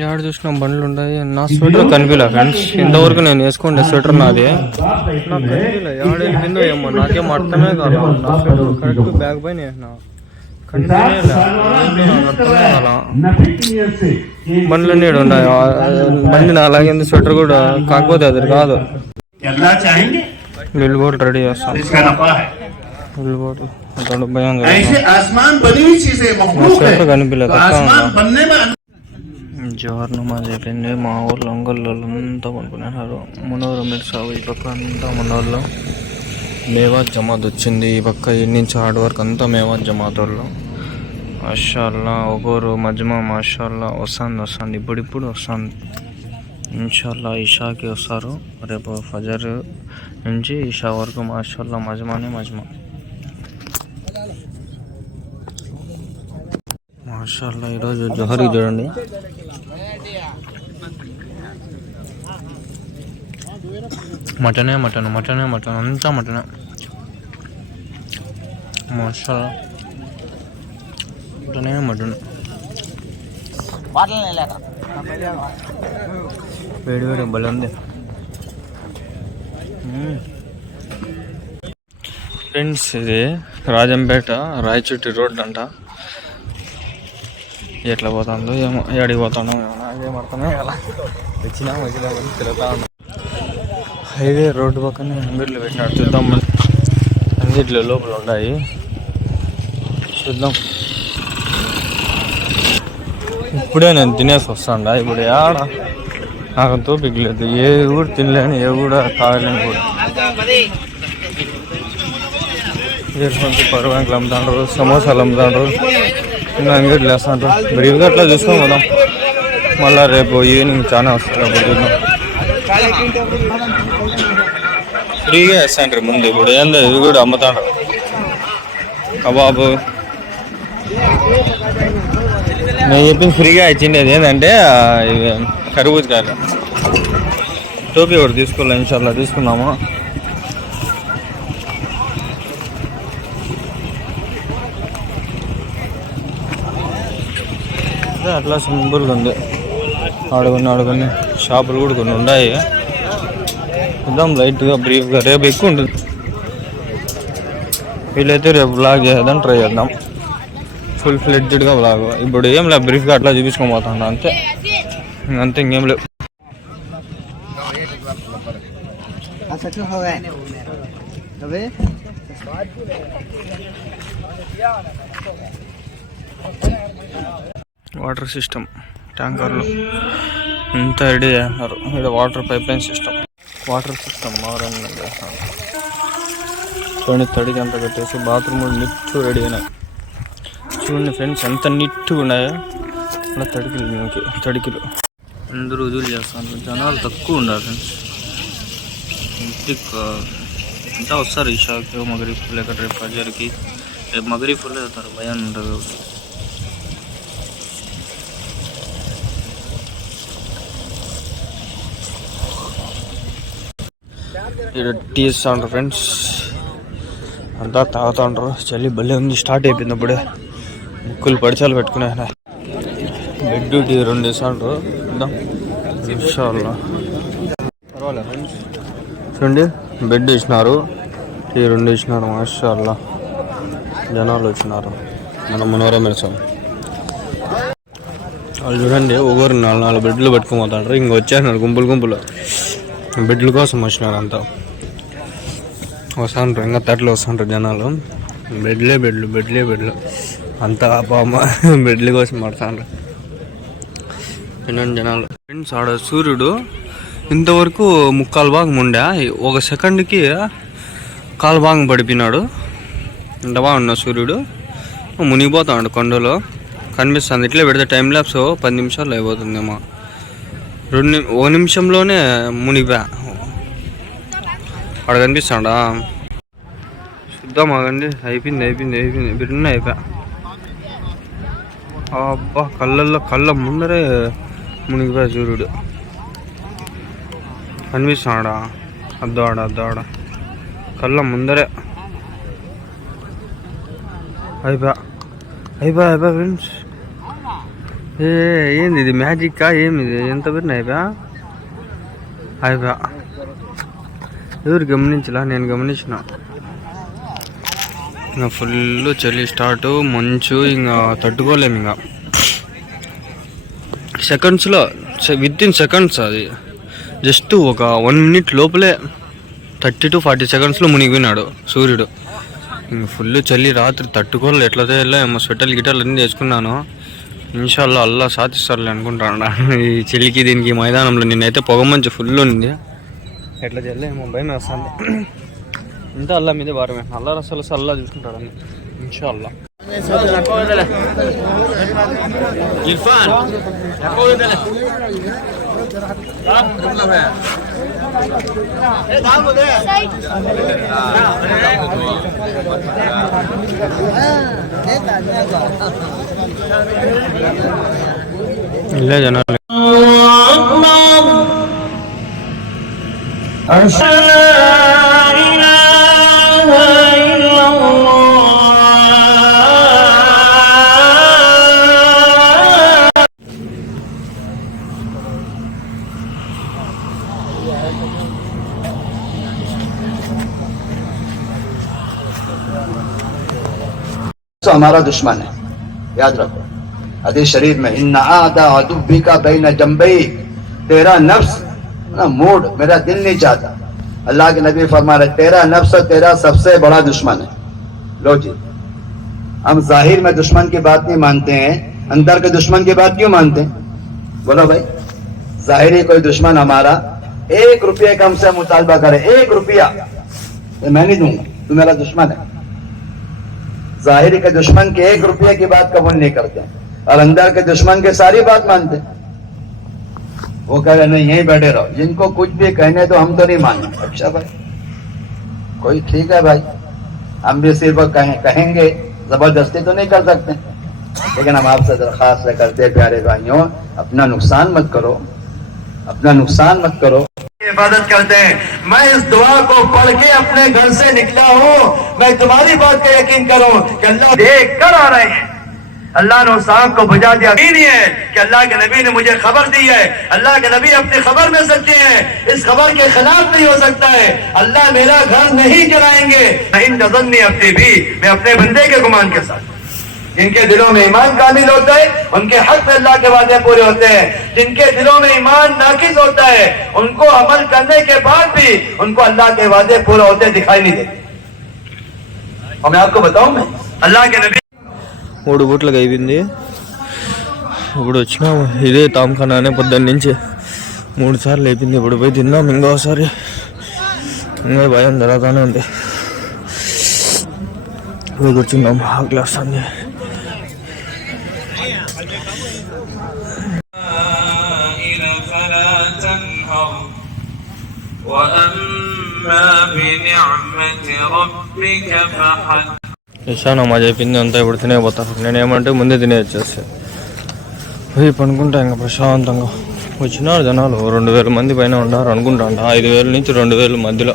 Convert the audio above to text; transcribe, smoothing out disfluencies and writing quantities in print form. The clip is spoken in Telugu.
యాడ చూసిన బండ్లు ఉన్నాయి. నా స్వెటర్ కనిపించలే ఫ్రెండ్స్, ఇంతవరకు నేను వేసుకోండి స్వెటర్ నాది నాకు కనిపించలే. యాడ వెళ్ళిందో ఏమో నాకేం అర్థమే కాదు. నా స్వెటర్ కరెక్ట్ బ్యాగ్ పైన వేసిన బండ్లు నీడు ఉన్నాయి. బండి నా అలాగే స్వెటర్ కూడా, కాకపోతే అది కాదు. బిల్ బోర్డు రెడీ చేస్తాను. బిల్ బోర్డు భయం స్వెటర్ కనిపించలేదు. జోహర్ నమాజ్ అయిపోయింది. మా ఊర్లో అంగళ్ళు అంతా పనుకున్నారు. మనోరు మిర్సావు ఈ పక్క అంతా మనోళ్ళు. మేవాజ్ జమాత్ వచ్చింది ఈ పక్క. ఈ నుంచి హార్డ్ వర్క్ అంతా మేవాజ్ జమాత్ వాళ్ళు. మాషాల్లా ఒకరు మజ్మా మాషాల్లా వస్తుంది ఇప్పుడు వస్తుంది. ఇన్షాల్లా ఇషాకి వస్తారు. రేపు ఫజర్ నుంచి ఇషా వరకు మాషాల్లా మజ్మా మాషాల్లా. ఈరోజు జోహర్కి చూడండి, మటనే మటన్ అంతా మటనే మాషాల్లా. మటన్ వేడి భలే ఉంది ఫ్రెండ్స్. ఇది రాజంపేట రాయచుట్టి రోడ్ అంట. ఎట్లా పోతుందో ఏమో, ఎడికి పోతానో ఏమో నాకేం అర్థమే కదా. వచ్చినా తిరుగుతా ఉన్నాం. హైవే రోడ్డు పక్కనే అంగడిలో పెట్టినాడు. చూద్దాం, అంగడిలో లోపల ఉన్నాయి, చూద్దాం. ఇప్పుడే నేను తినేసి వస్తాను. ఇప్పుడు ఆడ నాకు తోపిక లేదు. ఏ కూడా తినలేను, ఏ కూడా తాగలేను కూడా. ఇయర్ ఫోన్స్ పవర్ బ్యాంకులు అమ్ముతాండ్రు, సమోసాలు అమ్ముతాండ్రు, ఇంకా అంగడిలు వేస్తాండ్రు. బ్రీఫ్గా అట్లా చూసుకొని పోదాం. మళ్ళీ రేపు ఈవినింగ్ చాలా వస్తుంది, అప్పుడు చూద్దాం. ఫ్రీగా వేస్తాండ్రు ముందు. ఇప్పుడు ఏందో ఇది కూడా అమ్ముతాండ్రు, కబాబు. నేను చెప్పింది ఫ్రీగా ఇచ్చిండేది ఏంటంటే ఇవి కర్బూజకాయలు. టోపీ ఒకటి తీసుకోవాలి, ఇన్షాల్లా తీసుకున్నాము. అట్లా సింపుల్గా ఉంది. అడుగుని షాపులు కూడా కొన్ని ఉన్నాయి. చూద్దాం లైట్గా బ్రీఫ్గా. రేపు ఎక్కువ ఉంటుంది, వీలైతే రేపు బ్లాగ్ చేసేద్దాం, ట్రై చేద్దాం. ఫుల్ ఫ్లెడ్జ్డ్గా బ్లాగ్. ఇప్పుడు ఏం లేదు, బ్రీఫ్గా అట్లా చూపించుకొని పోతాను అంతే, ఇంకేం లేవు. వాటర్ సిస్టమ్ ట్యాంకర్లు ఇంత రెడీ చేస్తున్నారు. ఇక్కడ water pipeline system, water system మారంగా చేస్తున్నారు. చూడండి, తడికి అంతా కట్టేసి బాత్రూమ్ నిట్టు రెడీ అయినాయి. చూడండి ఫ్రెండ్స్ ఎంత నీట్గా ఉన్నాయో. అలా తడికిలు అందరూ వదులు చేస్తున్నారు. జనాలు తక్కువ ఉన్నారు ఫ్రెండ్స్. ఇంటికి అంతా వస్తారు ఈ షాప్కి. మగరీఫ్ లేక రేపు ఫజర్కి. రేపు మగరీఫ్లో వెళ్తారు, భయం ఉంటుంది. ఇక్కడ టీ ఇస్తాండ్రు ఫ్రెండ్స్, అంతా తాగుతా ఉంటారు. చలి భలే ఉంది, స్టార్ట్ అయిపోయింది అప్పుడే. ముక్కులు పడిచాలు పెట్టుకునే. బెడ్ టీ 2 ఇస్తాండ్రు. ఇన్షాల్లా పర్వాలేదు ఫ్రెండ్స్. చూడండి, బెడ్ ఇచ్చినారు, టీ 2 ఇచ్చినారు. మాషాల్లా జనాలు వచ్చినారు. మనం మనోరమ మెరిసాం. వాళ్ళు చూడండి, ఒకరు 4 బెడ్లు పెట్టుకుపోతాండ్రు. ఇంక వచ్చేసినారు గుంపులు బెడ్ల కోసం వచ్చినారు. అంతా వస్తుంటారు, ఇంకా 30 వస్తుంటారు జనాలు. బెడ్లు అంతా పాప బెడ్ల కోసం పడుతుండ్రు తినండి జనాలు. ఫ్రెండ్స్, ఆడ సూర్యుడు ఇంతవరకు 3/4 భాగం ఉండే, 1 సెకండ్కి 1/4 భాగం పడిపోయినాడు. ఇంత బాగున్నా సూర్యుడు. మునిగిపోతాడు కొండలో కనిపిస్తుంది. ఇట్లే పెడితే టైం ల్యాప్స్ 10 నిమిషాలు అయిపోతుందేమో. 1 నిమిషంలోనే మునిగిపోయా. అక్కడ కనిపిస్తాడా? చూద్దాం ఆగండి. అయిపోయింది బిర్యానీ అయిపోయా. అబ్బా, కళ్ళ ముందరే మునిగిపోయా సూర్యుడు. కనిపిస్తాడా? అద్దాడ కళ్ళ ముందరే అయిపోయా ఫ్రెండ్స్. ఏంది ఇది మ్యాజిక్కా ఏమిది ఎంత పెట్టిన అయిపోయా ఎవరు గమనించలా నేను గమనించిన ఇంకా ఫుల్ చలి స్టార్ట్ మంచు ఇంకా తట్టుకోలేము ఇంకా సెకండ్స్లో విత్ ఇన్ సెకండ్స్ అది జస్ట్ ఒక 1 minute లోపలే 30 to 40 secondsలో మునిగిపోయినాడు సూర్యుడు. ఇంక ఫుల్ చలి రాత్రి తట్టుకోలేదు ఎట్లా చేయాలో ఏమో స్వెటర్లు గిటర్లు అన్నీ చేసుకున్నాను. ఇన్షాల్లా అల్లా సాధిస్తారులే అనుకుంటాను ఈ చలికి దీనికి మైదానంలో. నిన్నైతే పొగమంచు ఫుల్ ఉంది ఎట్లా చేయాలి ఏమో భయం వేస్తుంది. ఇంత అల్లా మీదే భారమే అల్లా రసాలు అల్లా చూసుకుంటాడని ఇన్షాల్లా. ఇల్లే జనాలు तो हमारा दुश्मन है, याद रखो। हदीस शरीफ में इन्ना आदा अदुब्बी का बैन जंबई, तेरा नफ्स ना मूड मेरा दिल नहीं चाहता। अल्लाह के नबी फरमा रहे तेरा नफ्स तेरा सबसे बड़ा दुश्मन है। लो जी, हम जाहिर में दुश्मन की बात नहीं मानते हैं, अंदर के दुश्मन की बात क्यों मानते हैं? बोलो भाई, जाहिरी कोई दुश्मन हमारा 1 रुपये का हमसे मुतालबा करे, 1 रुपया मैं नहीं दूंगा, तू मेरा दुश्मन है। जाहिरी के दुश्मन के 1 रुपये की बात कबूल नहीं करते और अंदर के दुश्मन के सारी बात मानते। वो कह रहे नहीं यहीं बैठे रहो, जिनको कुछ भी कहने तो हम तो नहीं माने। अच्छा भाई कोई ठीक है भाई, हम भी सिर्फ कहेंगे, जबरदस्ती तो नहीं कर सकते, लेकिन हम आपसे दरखास्त करते प्यारे भाइयों अपना नुकसान मत करो, अपना नुकसान मत करो। इबादत करते हैं। मैं इस दुआ को पढ़ के अपने घर से निकला हूँ, मैं तुम्हारी बात का यकीन करूँ कि अल्लाह देख कर आ रहे हैं। अल्लाह ने उस आग को बुझा दिया नहीं है कि अल्लाह के नबी ने मुझे खबर दी है। अल्लाह के नबी अपनी खबर में सच्चे हैं, इस खबर के खिलाफ नहीं हो सकता है। अल्लाह मेरा घर नहीं जलाएंगे, नहीं नजर अपनी भी मैं अपने बंदे के गुमान के साथ। जिनके दिलों में ईमान कामिल होता है उनके हक में अल्लाह के वादे पूरे होते हैं, जिनके दिलों में ईमान नाकिस होता है उनको अमल करने के बाद भी उनको अल्लाह के वादे पूरे होते दिखाई नहीं देते। और मैं आपको बताऊं, मैं अल्लाह के नबी 3 పూట్లకు అయిపోయింది. ఇప్పుడు వచ్చినాము ఇదే తాంఖానానే పొద్దున్న నుంచి 3 సార్లు అయిపోయింది. ఇప్పుడు పోయి తిన్నాం ఇంకోసారి, ఇంకా భయం జరుగుతూనే ఉంది. పోయి కూర్చున్నాం, ఆకలి వస్తుంది. ఇషా నమాజ్ అయిపోయింది అంతా. ఇప్పుడు తినేపోతాను. నేనేమంటే ముందే తినే వచ్చేస్తే పోయి పనుకుంటా ఇంకా ప్రశాంతంగా. వచ్చినారు జనాలు 2000 మంది పైన ఉన్నారు అనుకుంటా, 5000 నుంచి 2000 మధ్యలో.